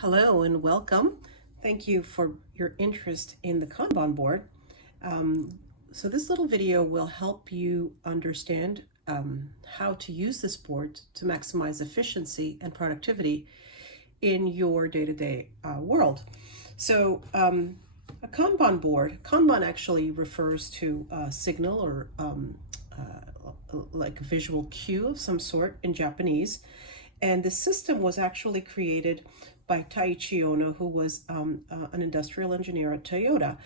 Hello and welcome. Thank you for your interest in the Kanban board. So this little video will help you understand how to use this board to maximize efficiency and productivity in your day-to-day world. So a Kanban board, Kanban actually refers to a signal or like a visual cue of some sort in Japanese. And the system was actually created by Taiichi Ohno, who was an industrial engineer at Toyota.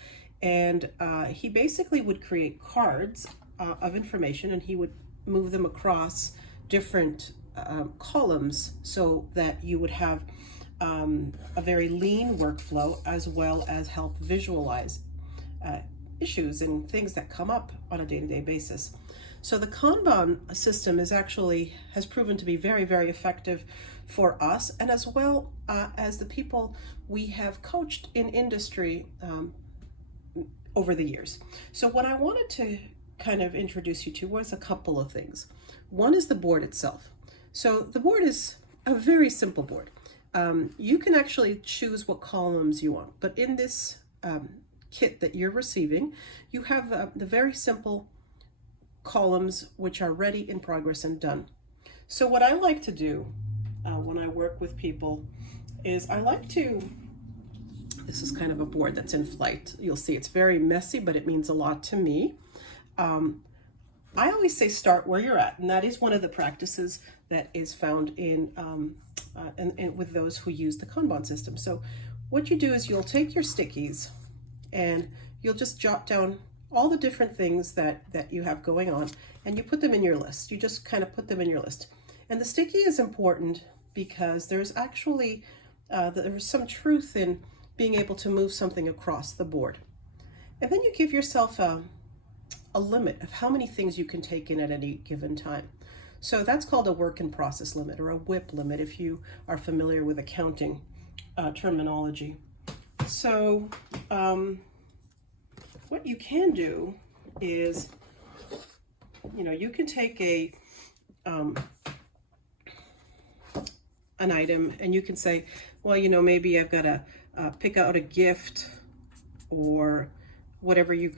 And he basically would create cards of information, and he would move them across different columns so that you would have a very lean workflow, as well as help visualize issues and things that come up on a day-to-day basis. So the Kanban system has proven to be very, very effective for us, and as well as the people we have coached in industry over the years. So what I wanted to kind of introduce you to was a couple of things. One is the board itself. So the board is a very simple board. You can actually choose what columns you want, but in this kit that you're receiving, you have the very simple columns which are ready, in progress, and done. So what I like to do when I work with people is this is kind of a board that's in flight. You'll see it's very messy, but it means a lot to me. I always say start where you're at, and that is one of the practices that is found in with those who use the Kanban system. So what you do is you'll take your stickies and you'll just jot down all the different things that you have going on, and you put them in your list. You just kind of put them in your list. And the sticky is important because there's actually there's some truth in being able to move something across the board. And then you give yourself a limit of how many things you can take in at any given time. So that's called a work in process limit, or a WIP limit, if you are familiar with accounting terminology. So what you can do is, you can take an item and you can say, well, maybe I've got to pick out a gift, or whatever you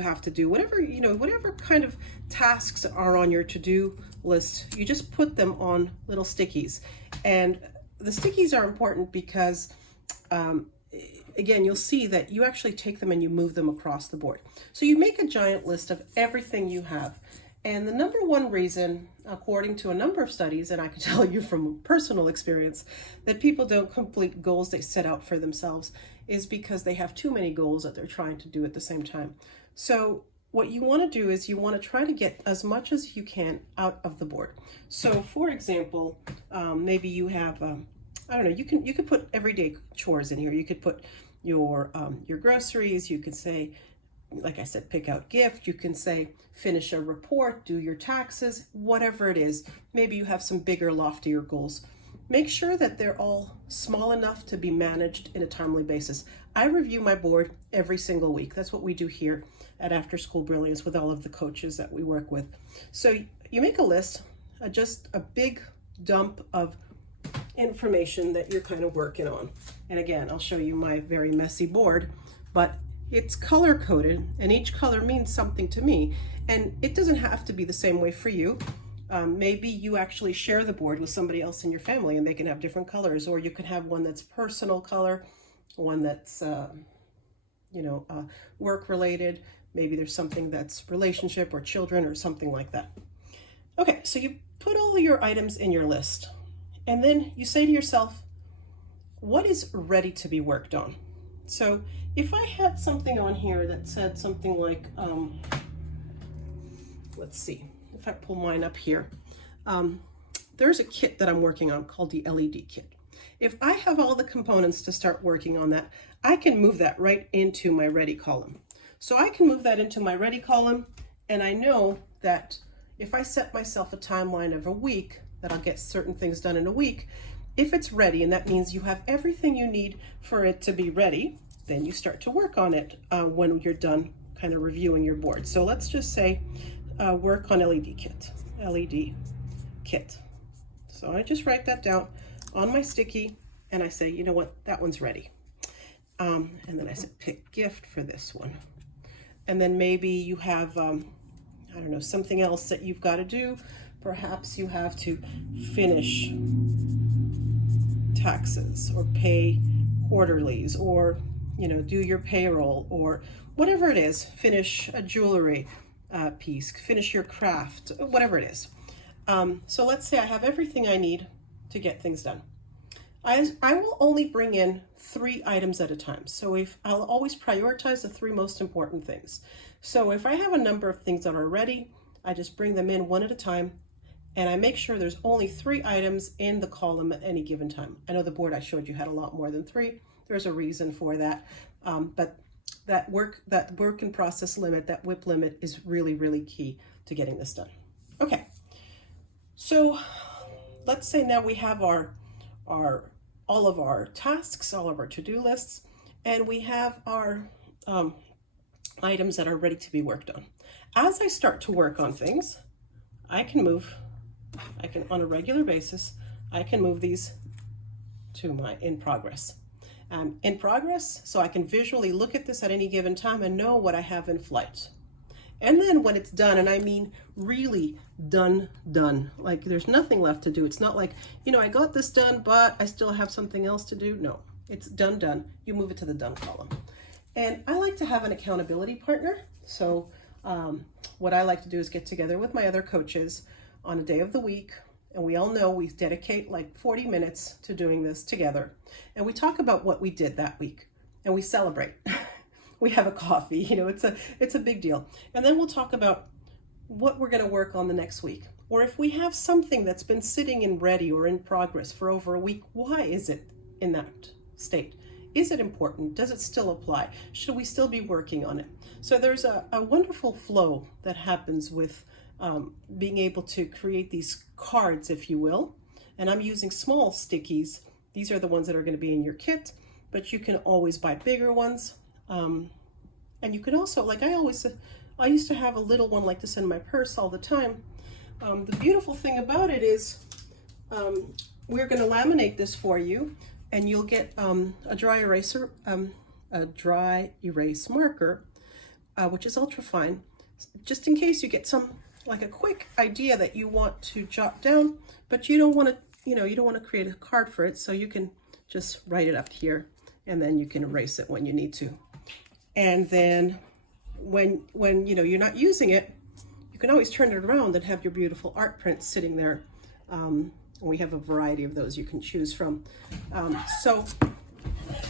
have to do, whatever kind of tasks are on your to-do list, you just put them on little stickies. And the stickies are important because again, you'll see that you actually take them and you move them across the board. So you make a giant list of everything you have. And the number one reason, according to a number of studies, and I can tell you from personal experience, that people don't complete goals they set out for themselves is because they have too many goals that they're trying to do at the same time. So what you want to do is you want to try to get as much as you can out of the board. So for example, maybe you have, I don't know, you could put everyday chores in here. You could put your groceries. You could say, like I said, pick out gift. You can say finish a report, do your taxes, whatever it is. Maybe you have some bigger, loftier goals. Make sure that they're all small enough to be managed in a timely basis. I review my board every single week. That's what we do here at After School Brilliance with all of the coaches that we work with. So you make a list, just a big dump of information that you're kind of working on. And again, I'll show you my very messy board, but it's color coded, and each color means something to me. And it doesn't have to be the same way for you. Maybe you actually share the board with somebody else in your family and they can have different colors, or you can have one that's personal color, one that's work related. Maybe there's something that's relationship or children or something like that. Okay, so you put all your items in your list, and then you say to yourself, what is ready to be worked on? So if I had something on here that said something like, let's see, if I pull mine up here, there's a kit that I'm working on called the LED kit. If I have all the components to start working on that, I can move that right into my ready column. So I can move that into my ready column, and I know that if I set myself a timeline of a week, that I'll get certain things done in a week. If it's ready, and that means you have everything you need for it to be ready, then you start to work on it when you're done kind of reviewing your board. So let's just say work on LED kit. So I just write that down on my sticky, and I say, you know what, that one's ready. And then I said, pick gift for this one. And then maybe you have, I don't know, something else that you've got to do. Perhaps you have to finish taxes or pay quarterlies, or, you know, do your payroll, or whatever it is, finish a jewelry piece, finish your craft, whatever it is. So let's say I have everything I need to get things done. I will only bring in 3 items at a time. So if I'll always prioritize the 3 most important things. So if I have a number of things that are ready, I just bring them in one at a time, and I make sure there's only 3 items in the column at any given time. I know the board I showed you had a lot more than 3. There's a reason for that, but that work in process limit, that WIP limit, is really, really key to getting this done. Okay, so let's say now we have all of our tasks, all of our to-do lists, and we have our items that are ready to be worked on. As I start to work on things, I can, on a regular basis, I can move these to my in progress. In progress, so I can visually look at this at any given time and know what I have in flight. And then when it's done, and I mean really done, like there's nothing left to do. It's not like, you know, I got this done, but I still have something else to do. No, it's done. You move it to the done column. And I like to have an accountability partner. So what I like to do is get together with my other coaches on a day of the week. And we all know we dedicate like 40 minutes to doing this together. And we talk about what we did that week, and we celebrate. We have a coffee, you know, it's a big deal. And then we'll talk about what we're going to work on the next week. Or if we have something that's been sitting in ready or in progress for over a week, why is it in that state? Is it important? Does it still apply? Should we still be working on it? So there's a wonderful flow that happens with being able to create these cards, if you will. And I'm using small stickies. These are the ones that are going to be in your kit, but you can always buy bigger ones. And you can also, like I used to have a little one like this in my purse all the time. The beautiful thing about it is we're going to laminate this for you, and you'll get a dry erase marker, which is ultra fine, just in case you get some, like a quick idea that you want to jot down, but you don't want to, you know, you don't want to create a card for it, so you can just write it up here, and then you can erase it when you need to. And then when you know you're not using it, you can always turn it around and have your beautiful art print sitting there. We have a variety of those you can choose from. So